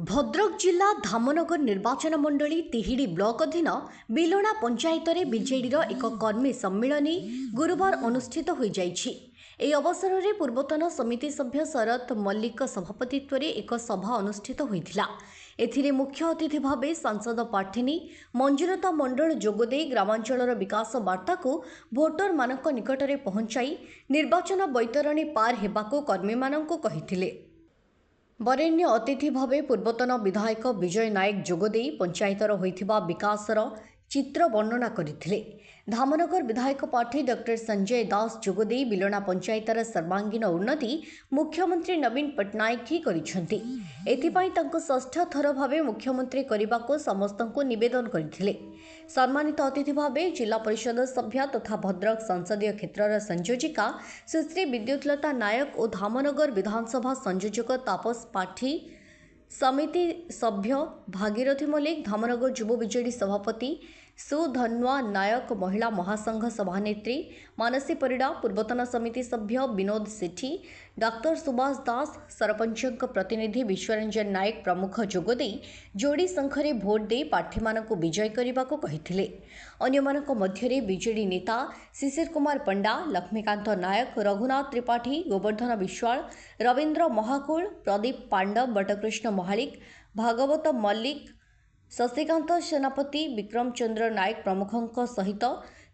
भद्रक जिला धामनगर निर्वाचन मंडली तिहिडी ब्लॉक अधीन बिलोणा पंचायत में बीजेडी एक कर्मी सम्मिलनी गुरुवार अनुष्ठित हो जाइछि। ଏହି ଅବସରରେ ପୂର୍ବତନ ସମିତି ସଭ୍ୟ ଶରତ ମଲ୍ଲିକ ସଭାପତିତ୍ୱରେ ଏକ ସଭା ଅନୁଷ୍ଠିତ ହୋଇଥିଲା। ଏଥିରେ ମୁଖ୍ୟ ଅତିଥି ଭାବେ ସାଂସଦ ପ୍ରାର୍ଥିନୀ ମଞ୍ଜୁଲତା ମଣ୍ଡଳ ଯୋଗଦେଇ ଗ୍ରାମାଞ୍ଚଳର ବିକାଶ ବାର୍ତ୍ତାକୁ ଭୋଟରମାନଙ୍କ ନିକଟରେ ପହଞ୍ଚାଇ ନିର୍ବାଚନ ବୈତରଣୀ ପାର ହେବାକୁ କର୍ମୀମାନଙ୍କୁ କହିଥିଲେ। ବରେଣ୍ୟ ଅତିଥି ଭାବେ ପୂର୍ବତନ ବିଧାୟକ ବିଜୟ ନାୟକ ଯୋଗଦେଇ ପଞ୍ଚାୟତର ହୋଇଥିବା ବିକାଶର ଚିତ୍ର ବର୍ଣ୍ଣନା କରିଥିଲେ। धामनगर विधायक प्रार्थी डॉक्टर संजय दास जोगदेई बिलोणा पंचायतर सर्वांगीन उन्नति मुख्यमंत्री नवीन पट्टनायक ही करिसेंति। एथिपाई तांको षष्ठ थर भावे मुख्यमंत्री करने समस्तंको निवेदन करथिले। सम्मानित अतिथि भावे जिला परिषद सभ्य तथा भद्रक संसदीय क्षेत्रर संयोजिका सुश्री विद्युतलता नायक और धामनगर विधानसभा संयोजक तापस पाठी, समिति सभ्य भागीरथी मल्लिक, धामनगर युव बीजेडी सभापति सुधन्वा नायक, महिला महासंघ सभानेत्री मानसी परिडा, पूर्वतन समिति सभ्य विनोद सेठी, डाक्टर सुभाष दास, सरपंच प्रतिनिधि विश्वरंजन नायक प्रमुख जोगदेई जोड़ी संखरे भोट दे प्रार्थी मानक विजय करने को कहिथिले। अन्यमानक मध्यरे बीजेडी नेता शिशिर कुमार पंडा, लक्ष्मीकांत नायक, रघुनाथ त्रिपाठी, गोवर्धन विश्वाल, रवींद्र महाकुल, प्रदीप पांडव, बटकृष्ण महालिक, भागवत मल्लिक, शशिकांत सेनापति, विक्रम चंद्र नायक प्रमुखों सहित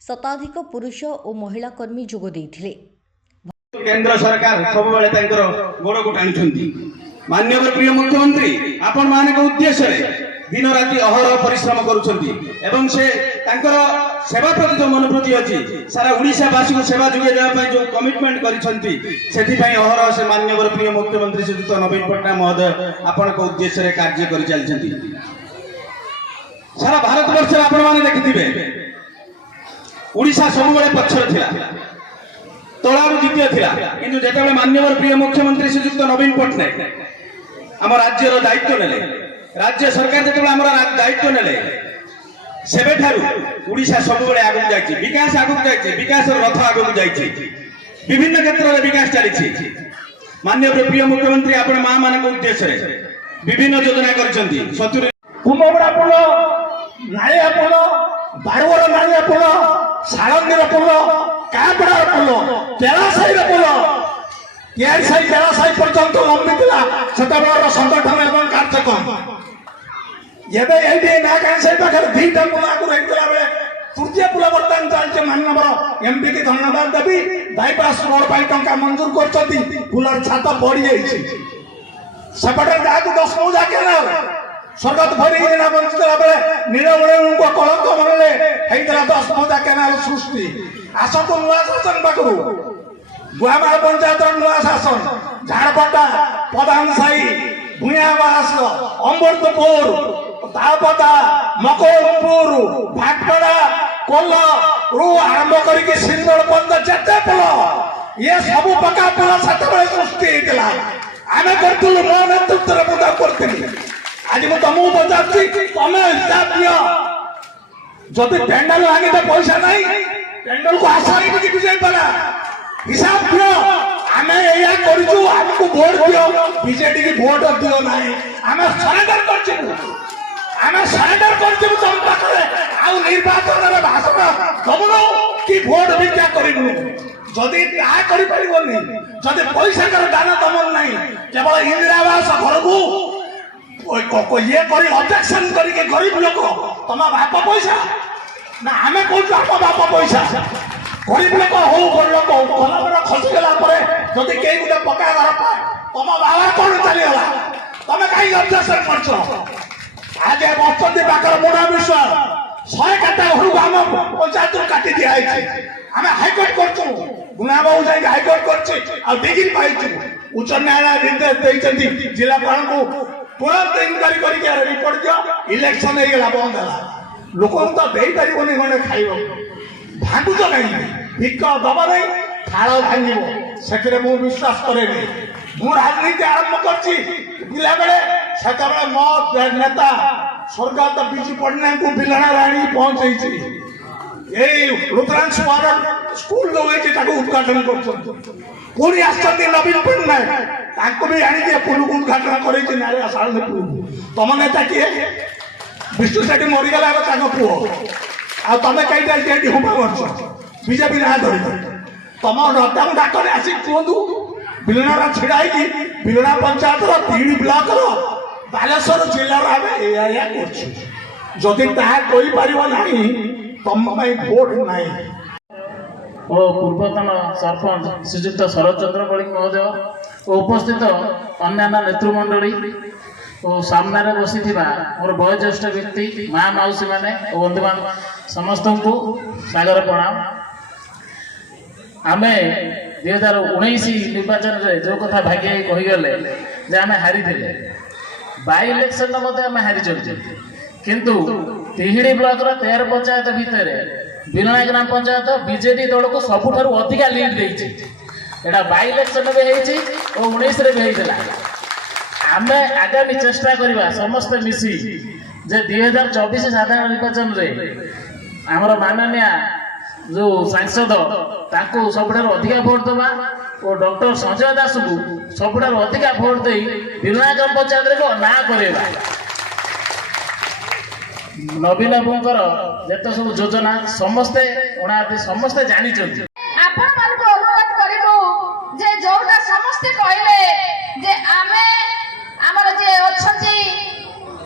शताधिक पुरुष और महिला कर्मी जोग देइथिले। केंद्र सरकार सब बेले तांकर गोड़ को टाणुछंती। माननीय प्रिय मुख्यमंत्री आपण मानक उद्देश्य रे दिन राति अहरह परिश्रम करूछंती एवं से तांकर सेवा प्रति जो मनोवृत्ति अछि सारा ओडिशा वासी को सेवा जुगे देबा पय जो कमिटमेंट करिसंती सेथि पय अहरह से माननीय प्रिय मुख्यमंत्री श्रीयुत नवीन पट्टनायक महोदय आपण को उद्देश्य रे कार्य करि चलछंती। सारा भारत वर्ष आपण माने देखिथिबे ओडिशा सब बेले पछर थिला, तोलारू द्वितीय थिला, किंतु जेतेबेले माननीय प्रिय मुख्यमंत्री श्रीयुत नवीन पट्टनायक आम राज्यर दायित्व नेले, राज्य सरकार जेतेबेले आम दायित्व नेले सेबेठारू ओडिशा सब बेले आगु जाइछि, विकास आगु जाइछि, विकास रथ आगु जाइछि, विभिन्न क्षेत्र में विकास चलिछि। माननीय प्रिय मुख्यमंत्री आपण मां मानक उद्देश्य रे विभिन्न योजना करिसंती। सतुरी कुमबड़ा पुल, नालिया पुल, बारवर नालिया पुल, सालंगीर पुल, कापड़ा पुल, केलासाई पुल, केआरसाई केलासाई पर्यंत लंबिला सेतबेलर संगठन एवं कार्यक्रम जेबे एडी ना कांसे पाखर दीटा पुल आगु रहितला बेले तृतीय पुल बर्तमान चलছে। माननीय एमपी की धन्यवाद देवी, बाईपास रोड पाई टंका मंजूर करछती, पुलर छात पड़ी जाइछि। सेपटे जाकु 10 मौजा केनाल स्वर्गत भरी ना बंचला बेले नीलमणि को कलंक मनले हेइतला 10 मौजा केनाल सृष्टि। आसतु नुआ शासन पाखरु गुआमाल पंचायत नुआ शासन, झाड़पटा, प्रधानसाई, भुयावास, अमृतपुर, तापता, मकोलपुर, भाटपड़ा, कोल रु आरंभ करके सिंदड़ बंद जेते पुल ये सब पक्का पुल सेतबे सृष्टि हेइतला। आमे करथुलु मो नेतृत्व रे बुदा करथिलि। आज मु तुमको पचारछि तमे हिसाब दियो, जदि पेंडल लागे तो पैसा नहीं, पेंडल को आशा नहीं कि जाय पाला हिसाब दियो। आमे एया करछु, हमको वोट दियो, बीजेडी की वोट दियो नहीं, आमे सरेंडर करछु, आमे सरेंडर करछु तुम पाखरे आ निर्वाचन रे भाषण दबनो कि वोट भी क्या करिबु। जदि ता करि परिबोनी, जदि पैसा कर दान दमन नहीं, केवल इंदिरा आवास घर को ये करी ऑब्जेक्शन करके गरीब लोक तमा बाप पैसा ना हमें कोन बाप बाप पैसा गरीब लोक हो गरीब लोक भला बड़ा खसी गला परे जदि केई गुटे पका घर पाए तमा बाबा कोन चली गला तमे काई ऑब्जेक्शन करछो। आज बचती बाकर मोड़ा विश्वास 100 काटा घर को हम पंचायत काटी दिया है। हमें हाईकोर्ट करछु, गुनाबाऊ जाई हाईकोर्ट करछि आ डिग्री पाइछु, उच्च न्यायालय निर्देश दैछथि जिलापाल को तुरंत इनक्वारी करके रिपोर्ट दियो। इलेक्शन हो गला बंद है, लोक तो दे पारिबोनी गणे खाइबो भांगु तो नहीं भिक दबा नहीं थाल भांगिबो सेकरे मु विश्वास करेनी। मु राजनीति आरंभ करछि पिला बेले सेतबेले मो नेता स्वर्गत बीजी पट्टनायक को बिलणा राणी पहुंचैछि। ए रुद्रांश स्कूल जो है ताको उद्घाटन करछन। ପୁଣି ଆସିଛନ୍ତି ନବୀନ ପଟ୍ଟନାୟକ, ତାଙ୍କୁ ବି ଆଣିକି ପୁଲକୁ ଉଦ୍ଘାଟନ କରେଇଛି ନାଳିଆ ସାଳନ୍ଦୀ ପୁଲକୁ। ତମ ନେତା କିଏ? ବିଷ୍ଣୁ ସେଠି ମରିଗଲା, ଏବେ ତାଙ୍କ ପୁଅ। ଆଉ ତମେ କେଇଟା ଏଠି ହୁମ୍ବା କରୁଛ ବିଜେପି ନାଁ ଧରିକି? ତମ ନେତାଙ୍କୁ ଡାକରେ ଆସିକି କୁହନ୍ତୁ, ବିଲଣାର ଛିଡା ହେଇକି ବିଲଣା ପଞ୍ଚାୟତର 3 ବ୍ଲକର ବାଲେଶ୍ୱର ଜିଲ୍ଲାର ଆମେ ଏଇଆ କରୁଛୁ। ଯଦି ତାହା କହିପାରିବ ନାହିଁ, ତମ ପାଇଁ ଭୋଟ ନାହିଁ। ଓ ପୂର୍ବତନ ସରପଞ୍ଚ ଶ୍ରୀଯୁକ୍ତ ଶରତ ଚନ୍ଦ୍ର ବଳିକ ମହୋଦୟ ଓ ଉପସ୍ଥିତ ଅନ୍ୟାନ୍ୟ ନେତୃମଣ୍ଡଳୀ ଓ ସାମ୍ନାରେ ବସିଥିବା ମୋର ବୟୋଜ୍ୟେଷ୍ଠ ବ୍ୟକ୍ତି, ମା ମାଉସୀମାନେ ଓ ବନ୍ଧୁମାନେ ସମସ୍ତଙ୍କୁ ସାଗର ପ୍ରଣାମ। ଆମେ 2019 ନିର୍ବାଚନରେ ଯେଉଁ କଥା ଭାଗି କହିଗଲେ ଯେ ଆମେ ହାରିଥିଲେ, ବାଇ ଇଲେକ୍ସନରେ ମଧ୍ୟ ଆମେ ହାରିଛନ୍ତି, କିନ୍ତୁ ତିହିଡି ବ୍ଲକର 13 ପଞ୍ଚାୟତ ଭିତରେ ବିଲଣା ଗ୍ରାମ ପଞ୍ଚାୟତ ବିଜେଡି ଦଳକୁ ସବୁଠାରୁ ଅଧିକା ଲିଡ୍ ଦେଇଛି। ଏଇଟା ବାଇ ଇଲେକ୍ସନ ବି ହେଇଛି ଓ 19ରେ ବି ହେଇଥିଲା। ଆମେ ଆଗାମୀ ଚେଷ୍ଟା କରିବା ସମସ୍ତେ ମିଶି ଯେ 2024 ସାଧାରଣ ନିର୍ବାଚନରେ ଆମର ମାନନୀୟ ଯେଉଁ ସାଂସଦ ତାଙ୍କୁ ସବୁଠାରୁ ଅଧିକା ଭୋଟ ଦେବା ଓ ଡକ୍ଟର ସଞ୍ଜୟ ଦାସଙ୍କୁ ସବୁଠାରୁ ଅଧିକା ଭୋଟ ଦେଇ ବିଲଣା ଗ୍ରାମ ପଞ୍ଚାୟତରେ ନାଁ କରେଇବା। ନବୀନ ବାବୁଙ୍କର ଯେତେ ସବୁ ଯୋଜନା ସମସ୍ତେ ଅଣାଅଧି ସମସ୍ତେ ଜାଣିଛନ୍ତି। ଆପଣମାନଙ୍କୁ ଅନୁରୋଧ କରିବୁ ଯେ ଯୋଉଟା ସମସ୍ତେ କହିଲେ ଯେ ଆମେ ଆମର ଯେ ଅଛନ୍ତି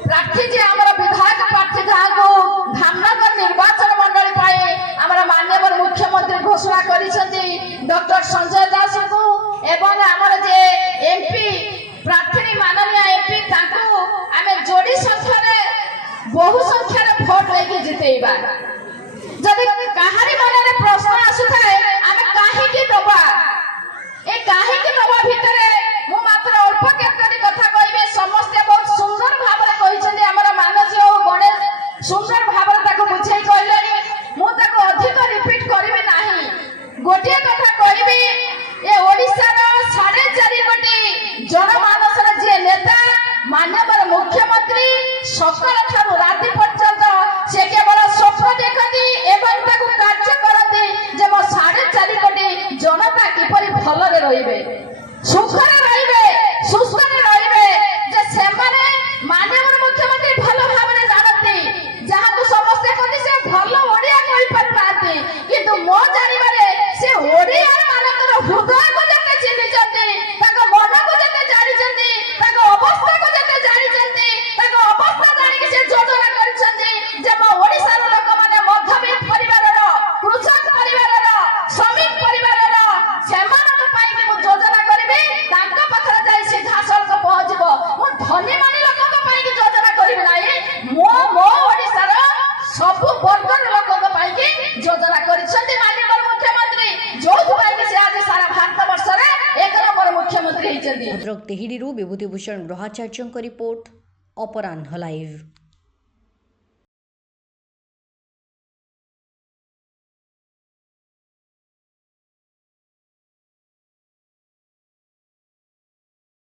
ପ୍ରାର୍ଥୀ, ଯେ ଆମର ବିଧାୟକ ପ୍ରାର୍ଥୀ ଯାହାକୁ ଧାମନଗର ନିର୍ବାଚନ ମଣ୍ଡଳୀ ପାଇଁ ଆମର ମାନ୍ୟବର ମୁଖ୍ୟମନ୍ତ୍ରୀ ଘୋଷଣା କରିଛନ୍ତି ଡକ୍ଟର ସଞ୍ଜୟ ଦାସଙ୍କୁ, ଏବଂ ଆମର ଯେ ଏମପି ପ୍ରାର୍ଥୀ ମାନନୀୟ ଏମପି ତାଙ୍କୁ ଆମେ ଯୋଡ଼ି ସଂଖ୍ୟାରେ ବହୁ ସଂଖ୍ୟାରେ ଭୋଟ ଦେଇକି ଜିତେଇବା। ଯଦି କାହାରି ମନରେ ପ୍ରଶ୍ନ ଆସୁଥାଏ ଆମେ କାହିଁକି ଦବା, ଏ କାହିଁକି ଦବା ଭିତରେ ମୁଁ ମାତ୍ର ଅଳ୍ପ କେତୋଟି କଥା କହିବି। ସମସ୍ତେ ବହୁତ ସୁନ୍ଦର ଭାବରେ କହିଛନ୍ତି, ଆମର ମାନସୀ ଓ ଗଣେଶ ସୁନ୍ଦର ଭାବରେ ତାକୁ ବୁଝେଇ କହିଲେଣି। ମୁଁ ତାକୁ ଅଧିକ ରିପିଟ୍ କରିବି ନାହିଁ। ଗୋଟିଏ କଥା କହିବି, ଏ ଓଡ଼ିଶାର 4.5 କୋଟି ଜନମାନସର ଯିଏ ନେତା ମାନ୍ୟବର ମୁଖ୍ୟମନ୍ତ୍ରୀ, ସକାଳ ଠାରୁ ରାତି ପର୍ଯ୍ୟନ୍ତ ସେ କେବଳ ସ୍ୱପ୍ନ ଦେଖନ୍ତି ଏବଂ ତାକୁ କାର୍ଯ୍ୟ କରନ୍ତି ଯେ ମୋ 4.5 କୋଟି ଜନତା କିପରି ଭଲରେ ରହିବେ, ସୁଖରେ ରହିବେ, ସୁସ୍ଥରେ ରହିବେ। ଯେ ସେମାନେ ମାନ୍ୟବର ମୁଖ୍ୟମନ୍ତ୍ରୀ ଭଲ ଭାବରେ ଜାଣନ୍ତି, ଯାହାକୁ ସମସ୍ତେ କହନ୍ତି ସେ ଭଲ ଓଡ଼ିଆ କହିପାରୁନାହାନ୍ତି, କିନ୍ତୁ ମୋ ଜାଣିବାରେ ସେ ଓଡ଼ିଆ ମାନଙ୍କର ହୃଦୟକୁ ଯେତେ ଚିହ୍ନିଛନ୍ତି, ତାଙ୍କ ମନକୁ ଯେତେ ଜାଣିଛନ୍ତି, ତାଙ୍କ ଅବସ୍ଥାକୁ ଯେତେ ଜାଣିଛନ୍ତି, ତାଙ୍କ ଅବସ୍ଥା ଜାଣିକି ସେ ଯୋଜନା କରିଛନ୍ତି ଯେ ମୋ ଓଡ଼ିଶାର ଲୋକମାନେ ମଧ୍ୟବିତ୍ତ ପରିବାରର, କୃଷକ ପରିବାରର, ଶ୍ରମିକ ପରିବାରର, ସେମାନଙ୍କ ପାଇଁ ମୁଁ ଯୋଜନା କରିବି। ତାଙ୍କ ପାଖରେ ଯାଇ ସିଧାସଳଖ ପହଞ୍ଚିବ। ମୁଁ ଧନୀ ମନି ଲୋକଙ୍କ ପାଇଁ ଯୋଜନା କରିବି ନାହିଁ, ମୋ ଓଡ଼ିଶାର ସବୁ ବର୍ଗର ଲୋକଙ୍କ ପାଇଁ ଯୋଜନା କରିଛନ୍ତି ମାନ୍ୟବର ମୁଖ୍ୟମନ୍ତ୍ରୀ, ଯୋଉଥିପାଇଁ କି ସେ ଆଜି ସାରା ଭାରତ ବର୍ଷରେ 1 ନମ୍ବର ମୁଖ୍ୟମନ୍ତ୍ରୀ ହେଇଛନ୍ତି। ଭଦ୍ରକ ତିହିଡିରୁ ବିଭୂତି ଭୂଷଣ ଗ୍ରହାଚାର୍ଯ୍ୟଙ୍କ ରିପୋର୍ଟ, ଅପରାହ୍ନ ଲାଇଭ୍।